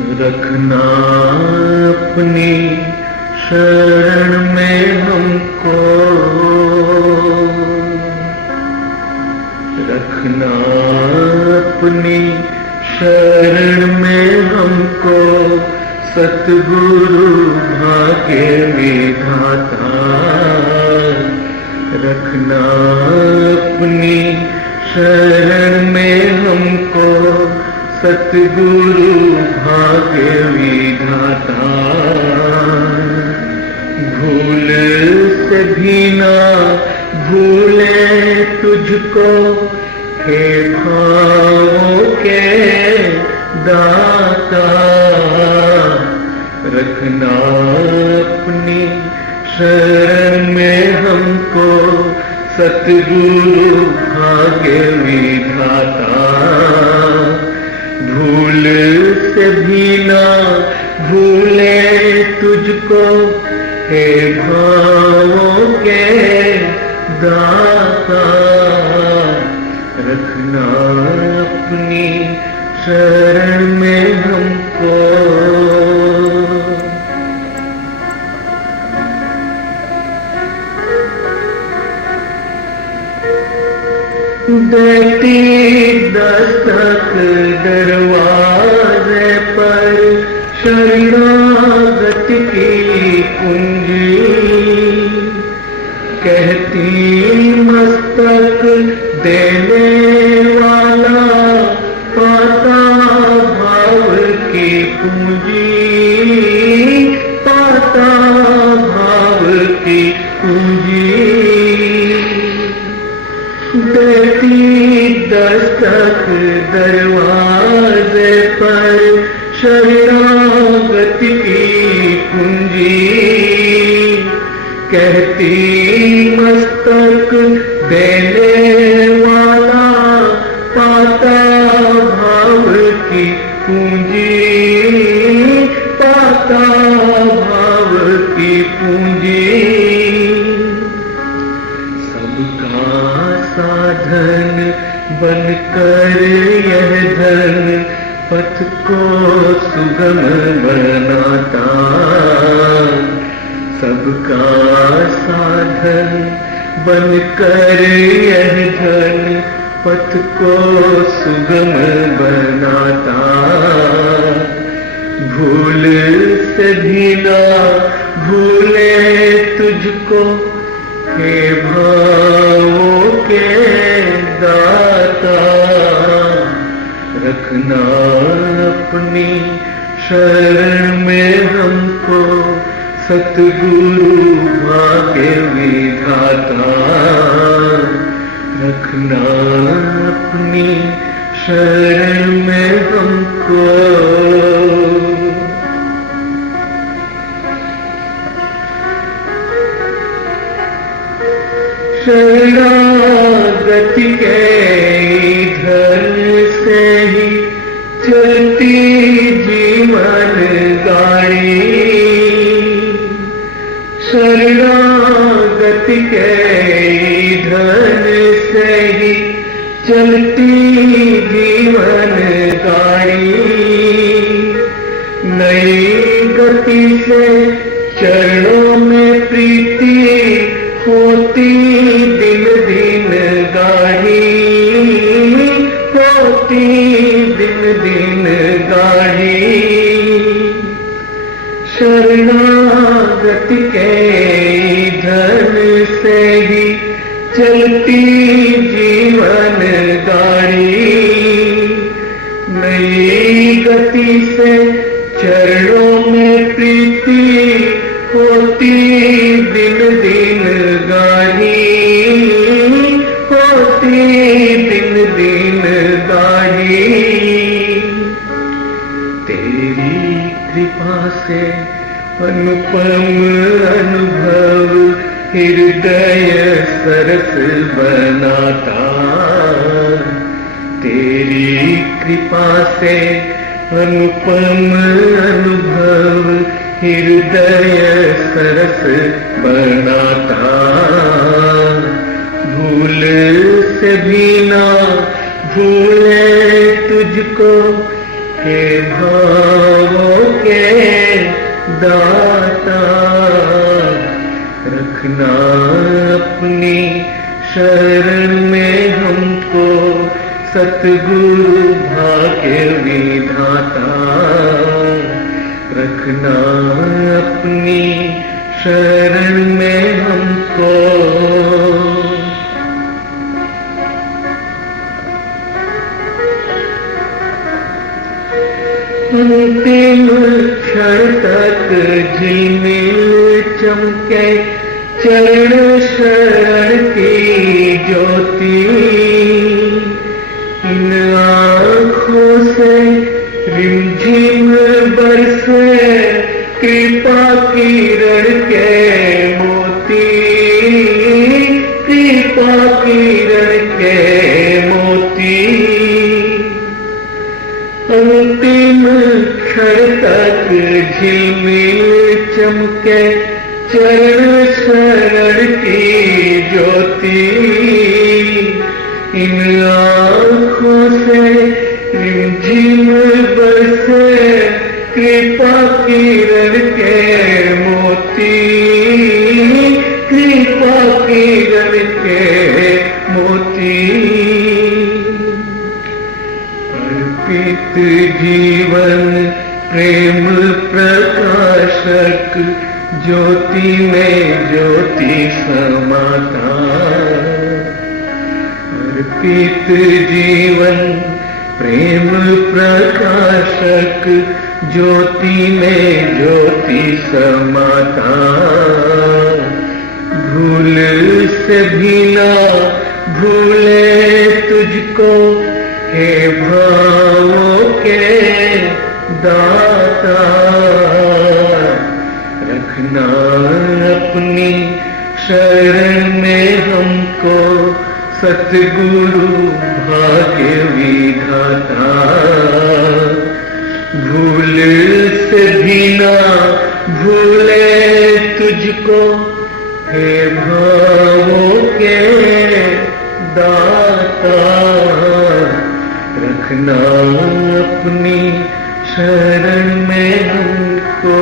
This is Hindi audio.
रखना अपनी शरण में हमको, रखना अपनी शरण में हमको, सतगुरु भाग्य विधाता। रखना अपनी शरण में हमको, सतगुरु भाग्य विधाता। भूल से भी ना भूले तुझको, हे भावों के दाता। रखना अपनी शरण में हमको, सतगुरु भाग्य विधाता। भूल से भी ना भूले तुझको, हे भावों के दाता। रखना अपनी शरण में हमको। देती दस्तक दरवाजे पर, शरणागत की कुंजी। कहती मस्तक देने वाला, पाता भाव की पूंजी। पाता भाव की पूंजी। देती दस्तक दरवाजे पर, शरणागत की कुंजी। कहती मस्तक देने वाला, पाता भाव की पूंजी। पाता भाव की पूंजी। सबका साधन बनकर यह धन, पथ को सुगम बनाता। सबका साधन बनकर यह धन, पथ को सुगम बनाता। भूल से भी ना भूले तुझको, हे भावों के दाता। रखना अपनी शरण में हमको, सतगुरु भाग्य विधाता। रखना अपनी शरण में हमको। शरणागत के धन से ही चलती जीवन गाड़ी। शरणागत के धन से ही चलती जीवन गाड़ी। नई गति से चरणों में प्रीति होती, दिन दिन गाढ़ी। होती दिन दिन गाढ़ी। शरणागत के धन से ही चलती जीवन गाड़ी। नई गति से चरणों में प्रीति होती, दिन दिन गाढ़ी। होती दिन दिन गाढ़ी। तेरी कृपा से अनुपम अनुभव, हृदय सरस बनाता। तेरी कृपा से अनुपम अनुभव, हृदय सरस बनाता। भूल से भी ना भूले तुझको, हे भाव के दाता, रखना अपनी शरण में हमको सतगुरु भाग्य विधाता, रखना अपनी शरण में हमको। अंतिम क्षण तक झिलमिल चमके चरण शरण की ज्योति, इन आँखों से रिमझिम बरसे कृपा किरण के मोती, कृपा किरण के मोती। अंतिम क्षण तक झिलमिल चमके चरण शरण की ज्योति, इन आँखों से रिमझिम बरसे कृपा किरण के मोती, कृपा किरण के मोती। अर्पित जीवन प्रेम प्रकाशक, ज्योति में ज्योति समाता, अर्पित जीवन प्रेम प्रकाशक, ज्योति में ज्योति समाता। भूल से भी ना भूले तुझको हे भावों के दाता, रखना अपनी शरण में हमको सतगुरु भाग्य विधाता। भूल से भी ना भूले तुझको हे भावों के दाता, रखना अपनी शरण में हमको।